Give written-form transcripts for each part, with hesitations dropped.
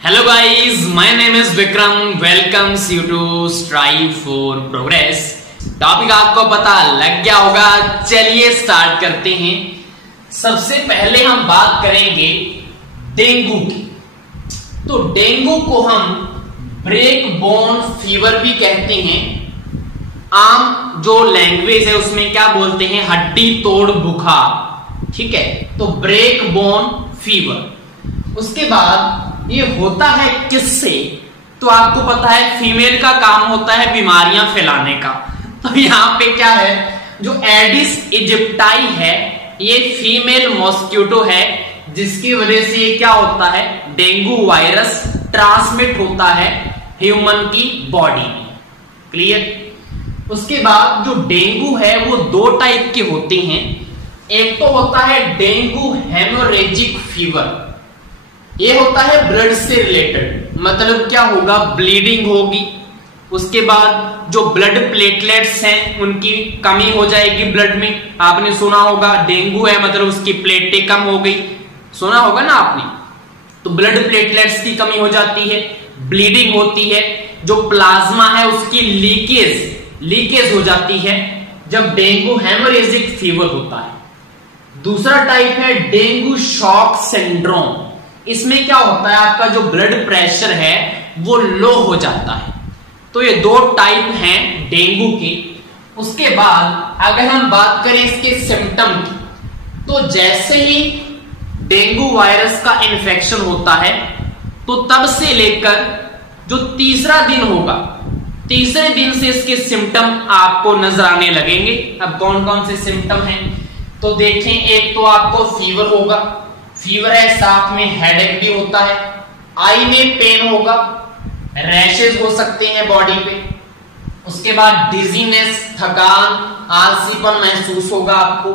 Hello guys, my name is Vikram. Welcomes you to Strive for Progress. Topic आपको पता लग गया होगा, चलिए स्टार्ट करते हैं। सबसे पहले हम बात करेंगे डेंगू की। तो डेंगू को हम ब्रेक बोन फीवर भी कहते हैं। आम जो लैंग्वेज है उसमें क्या बोलते हैं, हड्डी तोड़ बुखार। ठीक है, तो ब्रेक बोन फीवर। उसके बाद ये होता है किससे, तो आपको पता है फीमेल का काम होता है बीमारियां फैलाने का। तो यहां पे क्या है, जो एडिस इजिप्टाई है ये फीमेल मॉस्किटो है, जिसकी वजह से ये क्या होता है, डेंगू वायरस ट्रांसमिट होता है ह्यूमन की बॉडी में। क्लियर। उसके बाद जो डेंगू है वो दो टाइप के होते हैं। एक तो होता है डेंगू हेमोरेजिक फीवर, ये होता है ब्लड से रिलेटेड, मतलब क्या होगा, ब्लीडिंग होगी। उसके बाद जो ब्लड प्लेटलेट्स हैं उनकी कमी हो जाएगी ब्लड में। आपने सुना होगा डेंगू है मतलब उसकी प्लेटें कम हो गई, सुना होगा ना आपने। तो ब्लड प्लेटलेट्स की कमी हो जाती है, ब्लीडिंग होती है, जो प्लाज्मा है उसकी लीकेज हो जाती है जब डेंगू हेमोरेजिक फीवर होता है। दूसरा टाइप है डेंगू शॉक सिंड्रोम। इसमें क्या होता है, आपका जो ब्लड प्रेशर है वो लो हो जाता है। तो ये दो टाइप हैं डेंगू की। उसके बाद अगर हम बात करें इसके सिम्टम की, तो जैसे ही डेंगू वायरस का इन्फेक्शन होता है तो तब से लेकर जो तीसरा दिन होगा, तीसरे दिन से इसके सिम्टम आपको नजर आने लगेंगे। अब कौन कौन से सिम्टम हैं, तो देखें, एक तो आपको फीवर होगा, फीवर है, साथ में हेडेक भी होता है, आई में पेन होगा, रैशेज हो सकते हैं बॉडी पे। उसके बाद डिजीनेस, थकान, आलसीपन महसूस होगा आपको,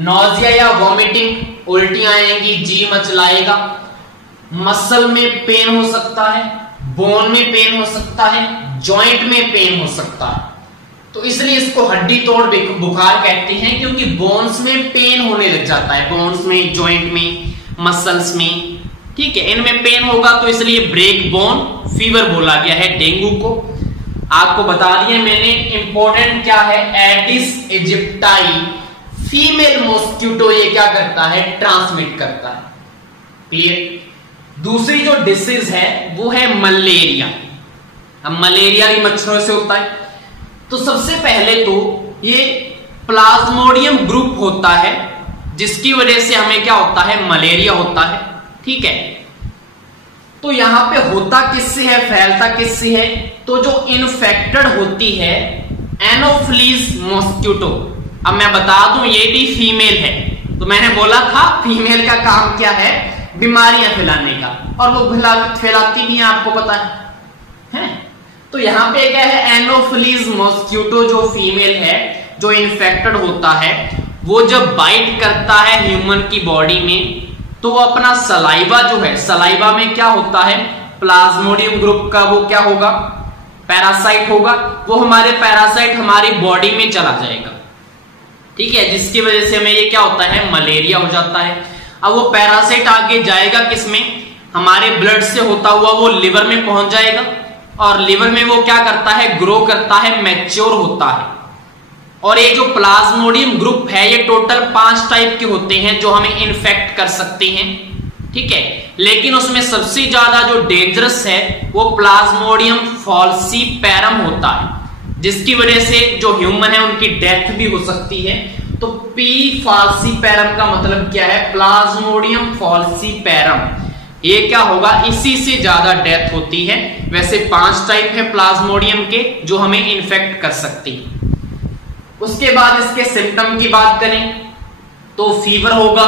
नौजिया या वॉमिटिंग, उल्टियां आएंगी, जी मचलाएगा, मसल में पेन हो सकता है, बोन में पेन हो सकता है, जॉइंट में पेन हो सकता है। तो इसलिए इसको हड्डी तोड़ बुखार कहते हैं, क्योंकि बोन्स में पेन होने लग जाता है, बोन्स में, जॉइंट में, मसल्स में। ठीक है, इनमें पेन होगा तो इसलिए ब्रेक बोन फीवर बोला गया है डेंगू को। आपको बता दिया मैंने, इंपॉर्टेंट क्या है, एडिस इजिप्टाई फीमेल मॉस्किटो ये क्या करता है, ट्रांसमिट करता है। क्लियर। दूसरी जो डिसीज है वो है मलेरिया। अब मलेरिया भी मच्छरों से होता है। तो सबसे पहले तो ये प्लाज्मोडियम ग्रुप होता है, जिसकी वजह से हमें क्या होता है, मलेरिया होता है। ठीक है, तो यहां पे होता किससे है, फैलता किससे है, तो जो इन्फेक्टेड होती है एनोफिलीज मॉस्किटो। अब मैं बता दूं ये भी फीमेल है, तो मैंने बोला था फीमेल का काम क्या है, बीमारियां फैलाने का, और वो फैलाती भी है, आपको पता है। तो यहां पे क्या है, एनोफिलीज मॉस्किटो जो फीमेल है, जो इन्फेक्टेड होता है, वो जब बाइट करता है ह्यूमन की बॉडी में, तो वो अपना सलाइवा जो है, सलाइवा में क्या होता है, प्लाज्मोडियम ग्रुप का वो क्या होगा, पैरासाइट होगा, वो हमारे पैरासाइट हमारी बॉडी में चला जाएगा। ठीक है, जिसकी वजह से हमें ये क्या होता है, मलेरिया हो जाता है। अब वो पैरासाइट आगे जाएगा किसमें, हमारे ब्लड से होता हुआ वो लिवर में पहुंच जाएगा, और लिवर में वो क्या करता है, ग्रो करता है, मैच्योर होता है। और ये जो प्लाज्मोडियम ग्रुप है ये टोटल 5 टाइप के होते हैं जो हमें इन्फेक्ट कर सकते हैं। ठीक है, लेकिन उसमें सबसे ज्यादा जो डेंजरस है वो प्लाज्मोडियम फॉल्सीपैरम होता है, जिसकी वजह से जो ह्यूमन है उनकी डेथ भी हो सकती है। तो पी फॉल्सीपैरम का मतलब क्या है, प्लाज्मोडियम फॉल्सीपैरम, ये क्या होगा, इसी से ज्यादा डेथ होती है। वैसे 5 टाइप है प्लाज्मोडियम के जो हमें इन्फेक्ट कर सकती है। उसके बाद इसके सिम्टम की बात करें तो फीवर होगा,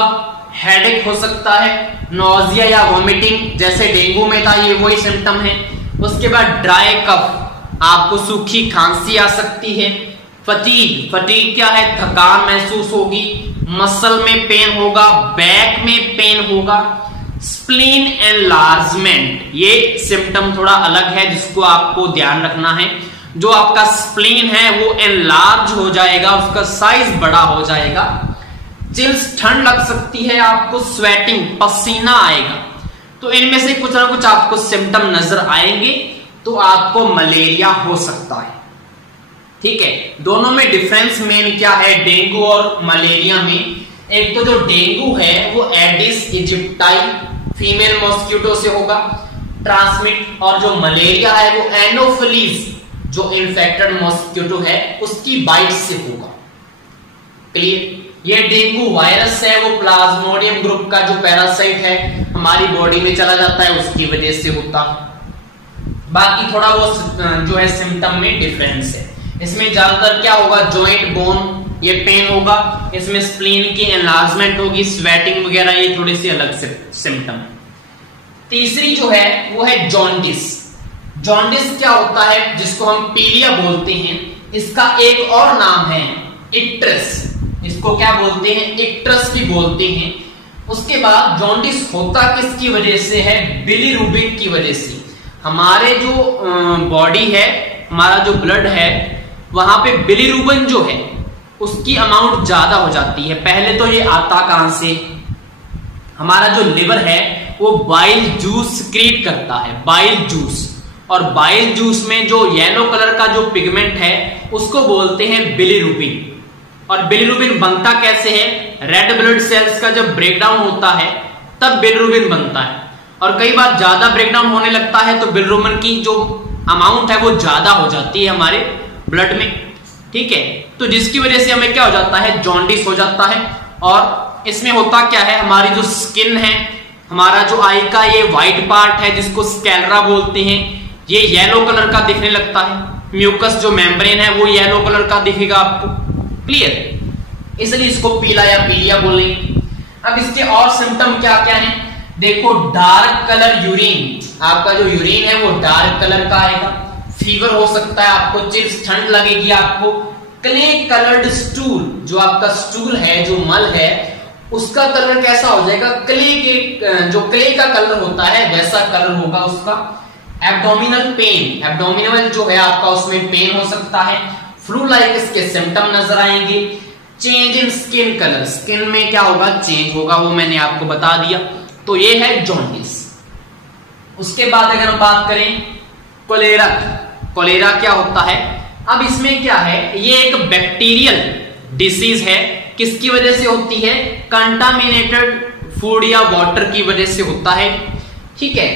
हेडेक हो सकता है, नौजिया या वॉमिटिंग जैसे डेंगू में था, ये वही सिम्टम है। उसके बाद ड्राई कफ, आपको सूखी खांसी आ सकती है। फटीग क्या है, थकान महसूस होगी, मसल में पेन होगा, बैक में पेन होगा, स्प्लीन एनलार्जमेंट, ये सिम्टम थोड़ा अलग है जिसको आपको ध्यान रखना है। जो आपका स्प्लीन है वो एनलार्ज हो जाएगा, उसका साइज बड़ा हो जाएगा। चिल्स, ठंड लग सकती है आपको, स्वेटिंग, पसीना आएगा, तो इनमें से कुछ ना कुछ आपको सिम्टम नजर आएंगे तो आपको मलेरिया हो सकता है। ठीक है, दोनों में डिफरेंस मेन क्या है डेंगू और मलेरिया में? एक तो जो डेंगू है वो एडिस इजिप्टाई फीमेल मॉस्किटो से होगा ट्रांसमिट, और जो मलेरिया है वो एनोफिलीज जो इन्फेक्टेड मॉस्किटो है उसकी बाइट से होगा। क्लियर? ये डेंगू वायरस है वो प्लाज्मोडियम ग्रुप का जो पैरासाइट है हमारी बॉडी में चला जाता है उसकी वजह से होता है। बाकी थोड़ा वो जो है सिम्टम में डिफरेंस है। इसमें ज्यादातर क्या होगा, जॉइंट बोन ये पेन होगा, इसमें स्प्लीन की एनलार्जमेंट होगी, स्वेटिंग वगैरह, ये थोड़े से अलग से सिम्टम। तीसरी जो है वो है जॉन्डिस। जॉन्डिस क्या होता है, जिसको हम पीलिया बोलते हैं, इसका एक और नाम है इक्ट्रस। इसको क्या बोलते हैं, इक्ट्रस भी बोलते हैं। उसके बाद जॉन्डिस होता किसकी वजह से है, बिलीरुबिन की वजह से। हमारे जो बॉडी है, हमारा जो ब्लड है, वहां पे बिलीरुबिन जो है उसकी अमाउंट ज्यादा हो जाती है। पहले तो ये आता कहां से, हमारा जो लिवर है वो बाइल जूस सिक्रीट करता है, बाइल जूस, और बाइल जूस में जो येलो कलर का जो पिगमेंट है उसको बोलते हैं बिलीरुबिन। और बिलीरुबिन बनता कैसे है, रेड ब्लड सेल्स का जब ब्रेकडाउन होता है तब बिलीरुबिन बनता है, और कई बार ज्यादा ब्रेकडाउन होने लगता है तो बिलीरुबिन की जो अमाउंट है वो ज्यादा हो जाती है हमारे ब्लड में। ठीक है, तो जिसकी वजह से हमें क्या हो जाता है, जॉन्डिस हो जाता है। और इसमें होता क्या है, हमारी जो स्किन है, हमारा जो आई का ये व्हाइट पार्ट है जिसको स्कैलरा बोलते हैं, ये येलो कलर का दिखने लगता है। म्यूकस जो मेम्ब्रेन है वो येलो कलर का दिखेगा आपको। क्लियर? इसलिए इसको पीला या पीलिया बोलेंगे। अब इसके और सिम्टम क्या क्या है, देखो, डार्क कलर यूरिन, आपका जो यूरिन है वो डार्क कलर का आएगा। फीवर हो सकता है आपको, चिप्स, ठंड लगेगी आपको। क्ले कलर्ड स्टूल, जो आपका स्टूल है, जो मल है, उसका कलर कैसा हो जाएगा, क्ले के जो क्ले का कलर होता है वैसा कलर होगा उसका। एब्डोमिनल पेन, एब्डोमिनल जो है आपका उसमें पेन हो सकता है। फ्लू लाइक इसके सिम्टम नजर आएंगे। Change in skin colour, skin में क्या होगा, चेंज होगा, वो मैंने आपको बता दिया। तो ये है जॉन्डिस। उसके बाद अगर हम बात करें कोलेरा, कोलेरा क्या होता है, अब इसमें क्या है, ये एक बैक्टीरियल डिसीज है। किसकी वजह से होती है, कंटामिनेटेड फूड या वाटर की वजह से होता है। ठीक है,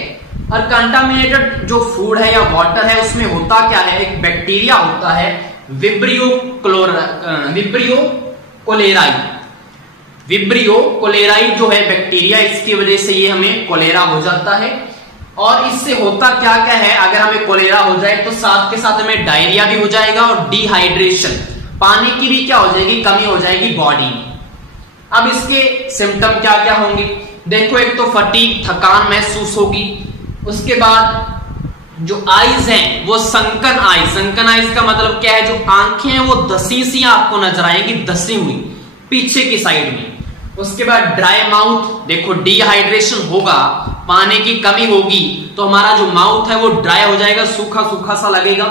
और कंटामिनेटेड जो फूड है या वाटर है उसमें होता क्या है, एक बैक्टीरिया होता है विब्रियो कोलेराई। विब्रियो कोलेराई जो है बैक्टीरिया, इसकी वजह से ये हमें कोलेरा हो जाता है। और इससे होता क्या क्या है, अगर हमें कोलेरा हो जाए तो साथ के साथ हमें डायरिया भी हो जाएगा और डिहाइड्रेशन, पानी की भी क्या हो जाएगी, कमी हो जाएगी बॉडी में। अब इसके सिम्टम क्या क्या होंगे, देखो, एक तो फटीग, थकान महसूस होगी। उसके बाद जो आईज हैं वो संकन आईज, संकन आईज का मतलब क्या है, जो आंखें हैं वो धसी सी आपको नजर आएगी, धसी हुई पीछे की साइड में। उसके बाद ड्राई माउथ, देखो डिहाइड्रेशन होगा, पानी की कमी होगी तो हमारा जो माउथ है वो ड्राई हो जाएगा, सूखा सूखा सा लगेगा।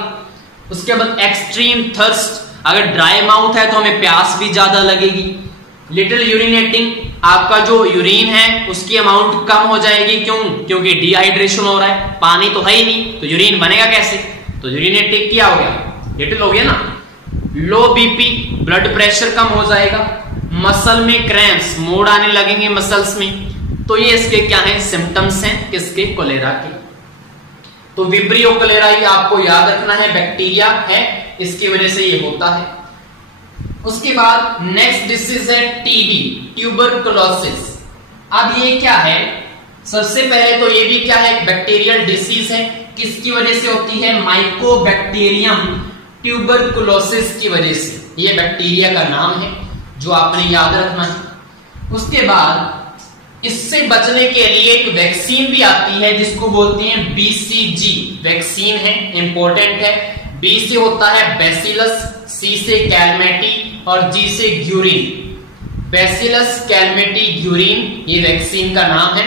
उसके बाद एक्सट्रीम थर्स्ट, अगर ड्राई माउथ है तो हमें प्यास भी ज्यादा लगेगी। लिटिल यूरिनेटिंग, आपका जो यूरिन है उसकी अमाउंट कम हो जाएगी, क्यों, क्योंकि डिहाइड्रेशन हो रहा है, पानी तो है ही नहीं, तो यूरिन बनेगा कैसे, तो यूरिनेटिंग क्या हो गया, लिटिल हो गया ना। लो बीपी, ब्लड प्रेशर कम हो जाएगा। मसल में क्रैम्प्स, मोड़ आने लगेंगे मसल्स में। तो ये इसके क्या है, सिम्टम्स हैं किसके, कोलेरा के। तो विब्रियो कोलेराई आपको याद रखना है, बैक्टीरिया है, इसकी वजह से ये होता है। उसके बाद नेक्स्ट डिसीज है टीबी, ट्यूबरकुलोसिस। अब ये क्या है, सबसे पहले तो ये भी क्या है, बैक्टीरियल डिसीज है। किसकी वजह से होती है, माइकोबैक्टीरियम ट्यूबरकुलोसिस की वजह से। ये बैक्टीरिया का नाम है जो आपने याद रखना है। उसके बाद इससे बचने के लिए एक वैक्सीन भी आती है जिसको बोलते हैं बीसीजी वैक्सीन है, इंपॉर्टेंट है। बी से होता है बैसिलस, सी से कैलमेटी और जी से ग्यूरिन। बैसिलस कैलमेटी ग्यूरिन ये वैक्सीन का नाम है,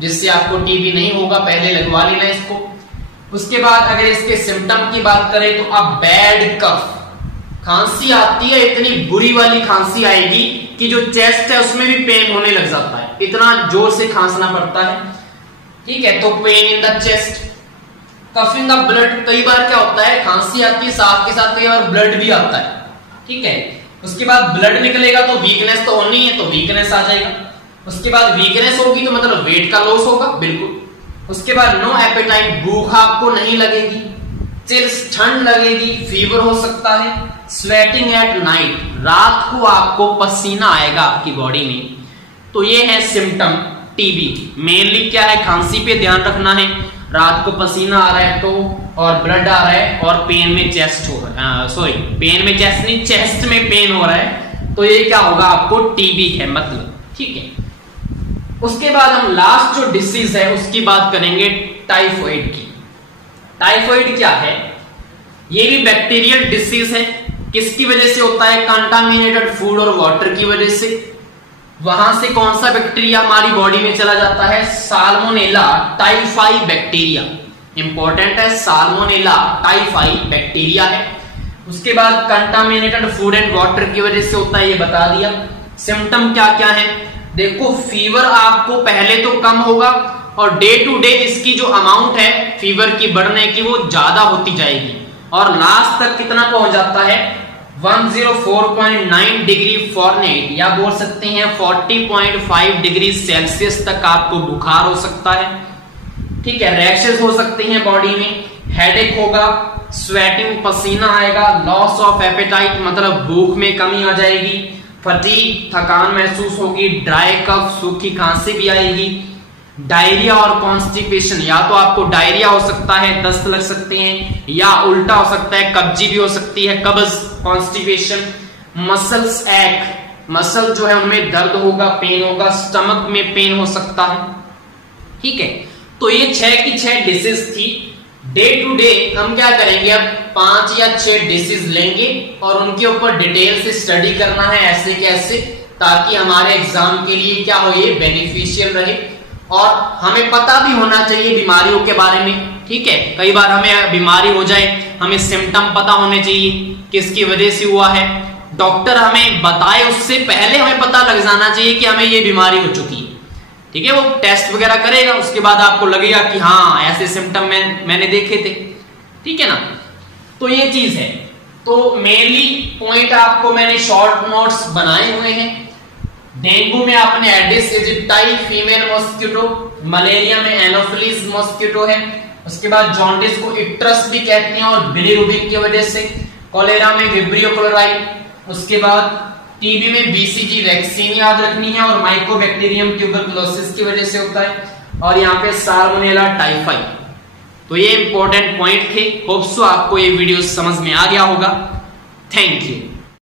जिससे आपको टीबी नहीं होगा, पहले लगवा लेना इसको। उसके बाद अगर इसके सिम्टम की बात करें तो अब बैड कफ, खांसी आती है, इतनी बुरी वाली खांसी आएगी कि जो चेस्ट है उसमें भी पेन होने लग जाता है, इतना जोर से खांसना पड़ता है। ठीक है। तो pain in the chest, cough in the blood, कई बार क्या होता है खांसी आती है साथ के साथ कई बार ब्लड भी आता है, ठीक है। उसके बाद ब्लड निकलेगा तो वीकनेस तो होनी है, तो वीकनेस आ जाएगा। उसके बाद वीकनेस होगी तो मतलब वेट का लॉस होगा, बिल्कुल। उसके बाद नो एपेटाइट, भूख आपको नहीं लगेगी, चिल्स, ठंड लगेगी, फीवर हो सकता है, स्वेटिंग एट नाइट, रात को आपको पसीना आएगा आपकी बॉडी में। तो ये है सिम्टम टीबी। मेनली क्या है, खांसी पे ध्यान रखना है, रात को पसीना आ रहा है तो, और ब्लड आ रहा है, और पेन में चेस्ट हो रहा है, सॉरी पेन में चेस्ट नहीं, चेस्ट में पेन हो रहा है, तो ये क्या होगा, आपको टीबी है मतलब, ठीक है। उसके बाद हम लास्ट जो डिसीज है उसकी बात करेंगे टाइफॉइड की। टाइफॉइड क्या है, ये भी बैक्टीरियल डिसीज है। किसकी वजह से होता है, कंटामिनेटेड फूड और वाटर की वजह से। वहां से कौन सा बैक्टीरिया हमारी बॉडी में चला जाता है, साल्मोनेला टाइफाई बैक्टीरिया, इंपॉर्टेंट है, साल्मोनेला टाइफाई बैक्टीरिया है। उसके बाद कंटामिनेटेड फूड एंड वाटर की वजह से होता है, ये बता दिया। सिम्टम क्या क्या है, देखो फीवर आपको पहले तो कम होगा, और डे टू डे इसकी जो अमाउंट है फीवर की बढ़ने की वो ज्यादा होती जाएगी, और लास्ट तक कितना पहुंच जाता है, 104.9 डिग्री फॉरेनहाइट, या बोल सकते हैं 40.5 डिग्री सेल्सियस तक आपको बुखार हो सकता है, ठीक है। रैशेस हो सकते हैं बॉडी में, हेडेक होगा, स्वेटिंग, पसीना आएगा, लॉस ऑफ एपेटाइट मतलब भूख में कमी आ जाएगी, फटीग, थकान महसूस होगी, ड्राई कफ, सूखी खांसी भी आएगी, डायरिया और कॉन्स्टिपेशन, या तो आपको डायरिया हो सकता है, दस्त लग सकते हैं, या उल्टा हो सकता है, कब्जी भी हो सकती है, कब्ज, कॉन्स्टिपेशन, मसल्स एक, मसल जो है उनमें दर्द होगा, पेन होगा, स्टमक में पेन हो सकता है, ठीक है। तो ये 6 की 6 डिसीज थी। डे टू डे हम क्या करेंगे, अब 5 या 6 डिसीज लेंगे और उनके ऊपर डिटेल से स्टडी करना है ऐसे कैसे, ताकि हमारे एग्जाम के लिए क्या हो, ये बेनिफिशियल रहे, और हमें पता भी होना चाहिए बीमारियों के बारे में, ठीक है। कई बार हमें बीमारी हो जाए, हमें सिम्टम पता होने चाहिए, किसकी वजह से हुआ है, डॉक्टर हमें बताए उससे पहले हमें पता लग जाना चाहिए कि हमें ये बीमारी हो चुकी है, ठीक है। वो टेस्ट वगैरह करेगा, उसके बाद आपको लगेगा कि हाँ ऐसे सिम्टम मैंने देखे थे, ठीक है ना। तो ये चीज है। तो मेनली पॉइंट आपको मैंने शॉर्ट नोट्स बनाए हुए हैं। डेंगू में आपने Aedes aegypti female mosquito, malaria में एनोफिलिस मॉस्किटो है, उसके बाद जॉन्डिस को इट्रस भी कहते हैं और बिलीरुबिन की वजह से, कॉलेरा में विब्रियो क्लोराई, उसके बाद टीबी में बीसीजी वैक्सीन याद रखनी है, और माइकोबैक्टीरियम ट्यूबरकुलोसिस की वजह से होता है, और यहाँ पे साल्मोनेला टाइफाई। तो ये इंपॉर्टेंट पॉइंट थे। होप सो आपको ये वीडियो समझ में आ गया होगा। Thank you.